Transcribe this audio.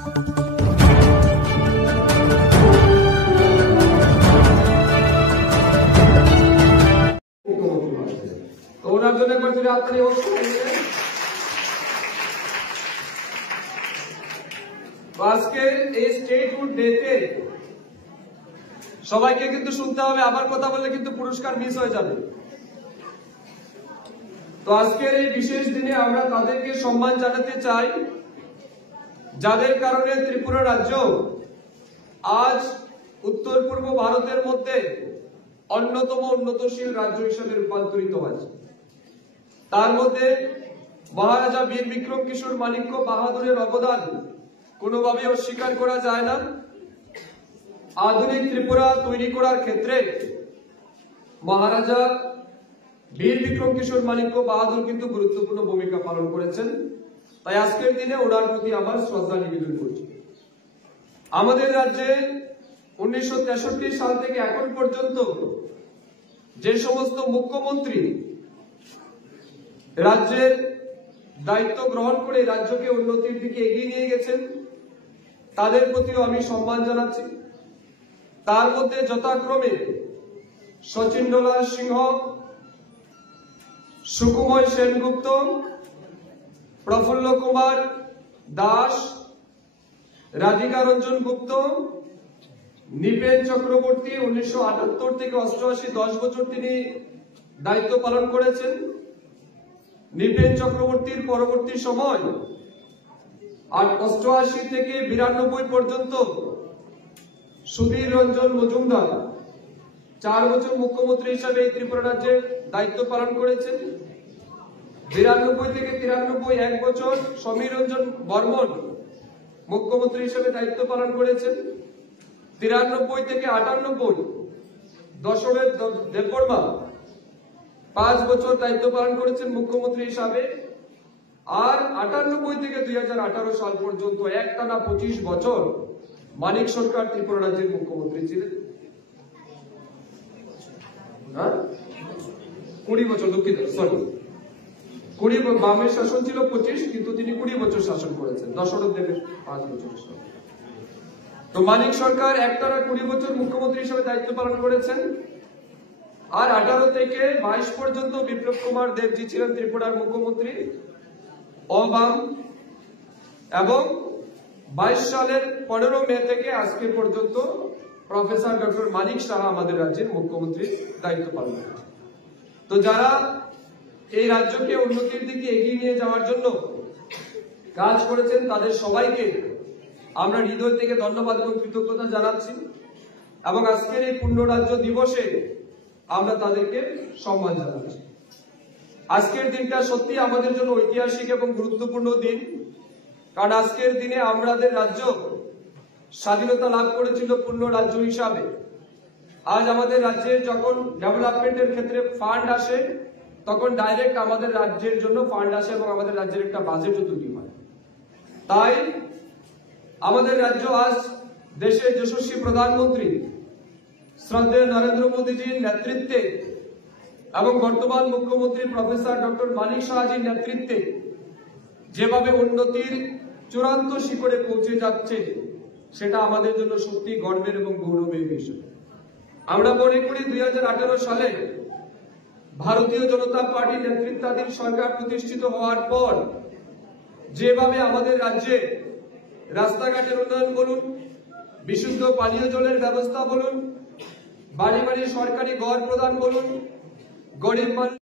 ওনার জন্য একবার যদি আপনার আজকে এই স্টেটহুড ডেতে সবাইকে কিন্তু শুনতে হবে, আবার কথা বললে কিন্তু পুরস্কার মিস হয়ে যাবে। তো আজকের এই বিশেষ দিনে আমরা তাদেরকে সম্মান জানাতে চাই যাদের কারণে ত্রিপুরা রাজ্য আজ উত্তর পূর্ব ভারতের মধ্যে অন্যতম উন্নতশীল রাজ্য হিসেবে রূপান্তরিত হয়েছে। তার মধ্যে মহারাজা বীর বিক্রম কিশোর মাণিক্য বাহাদুরের অবদান কোনোভাবে অস্বীকার করা যায় না। আধুনিক ত্রিপুরা তৈরি করার ক্ষেত্রে মহারাজা বীর বিক্রম কিশোর মাণিক্য বাহাদুর কিন্তু গুরুত্বপূর্ণ ভূমিকা পালন করেছেন। তাই আজকের দিনে ওনার প্রতি আমার শ্রদ্ধা নিবেদন করছি। আমাদের রাজ্যে 1963 সাল থেকে এখন পর্যন্ত যে সমস্ত মুখ্যমন্ত্রী রাজ্যের দায়িত্ব গ্রহণ করে রাজ্যকে উন্নতির দিকে এগিয়ে নিয়ে গেছেন, তাদের প্রতিও আমি সম্মান জানাচ্ছি। তার মধ্যে যথাক্রমে শচীন্দ্রলাল সিংহ, সুকুময় সেনগুপ্ত, প্রফুল্ল কুমার দাস, রাধিকা রঞ্জন গুপ্ত, নৃপেন চক্রবর্তী 1978 থেকে 88 10 বছর তিনি দায়িত্ব পালন করেছেন। নৃপেন চক্রবর্তীর পরবর্তী সময় 88 থেকে 92 পর্যন্ত সুধীর রঞ্জন মজুমদার 4 বছর মুখ্যমন্ত্রী হিসাবে এই ত্রিপুরা রাজ্যে দায়িত্ব পালন করেছেন। 92 থেকে 93 1 বছর সমীর রঞ্জন বর্মন মুখ্যমন্ত্রী হিসেবে দায়িত্ব পালন করেছেন। 93 থেকে 98 দশরথ দেববর্মা 5 বছর দায়িত্ব পালন করেছেন মুখ্যমন্ত্রী হিসাবে। আর 98 থেকে 2018 সাল পর্যন্ত একটানা 25 বছর মানিক সরকার ত্রিপুরা রাজ্যের মুখ্যমন্ত্রী ছিলেন। 20 বছর, দুঃখিত, সরি, 20 বামের শাসন ছিল 25, কিন্তু তিনি 20 বছর শাসন করেছেন, দশরথ দেবের 5 বছর। তো মানিক সরকার একটানা 20 বছর মুখ্যমন্ত্রী হিসেবে দায়িত্ব পালন করেছেন। আর 18 থেকে 22 পর্যন্ত বিপ্লব কুমার দেবজি ছিলেন ত্রিপুরার মুখ্যমন্ত্রী অবাম। এবং 22 সালের 15 মে থেকে আজকে পর্যন্ত প্রফেসর ডক্টর মানিক সাহা আমাদের রাজ্যের মুখ্যমন্ত্রী দায়িত্ব পালন করেছেন। তো যারা এই রাজ্যকে উন্নতির দিকে এগিয়ে নিয়ে যাওয়ার জন্য কাজ করেছেন তাদের সবাইকে আমরা হৃদয় থেকে ধন্যবাদ এবং কৃতজ্ঞতা জানাচ্ছি। এবং আজকের এই পূর্ণ রাজ্য দিবসে আমরা তাদেরকে সম্মান জানাচ্ছি। আজকের দিনটা সত্যি আমাদের জন্য ঐতিহাসিক এবং গুরুত্বপূর্ণ দিন, কারণ আজকের দিনে আমাদের রাজ্য স্বাধীনতা লাভ করেছিল পূর্ণ রাজ্য হিসাবে। আজ আমাদের রাজ্যে যখন ডেভেলপমেন্টের ক্ষেত্রে ফান্ড আসে তখন ডাইরেক্ট আমাদের রাজ্যের জন্য ফান্ড আসে এবং আমাদের রাজ্যের একটা বাজেটও তৈরি হয়। তাই আমাদের রাজ্য আজ দেশের যশস্বী প্রধানমন্ত্রী শ্রদ্ধেয় নরেন্দ্র মোদীজির নেতৃত্বে এবং বর্তমান মুখ্যমন্ত্রী প্রফেসর ডক্টর মানিক সাহাজির নেতৃত্বে যেভাবে উন্নতির চূড়ান্ত শিখরে পৌঁছে যাচ্ছে সেটা আমাদের জন্য সত্যি গর্বের এবং গৌরবের বিষয়। আমরা মনে করি 2018 সালে ভারতীয় জনতা পার্টির নেতৃত্বাধীন সরকার প্রতিষ্ঠিত হওয়ার পর যেভাবে আমাদের রাজ্যে রাস্তাঘাটের উন্নয়ন বলুন, বিশুদ্ধ পানীয় জলের ব্যবস্থা বলুন, বাড়ি বাড়ি সরকারি ঘর প্রদান বলুন, গরিব মানুষ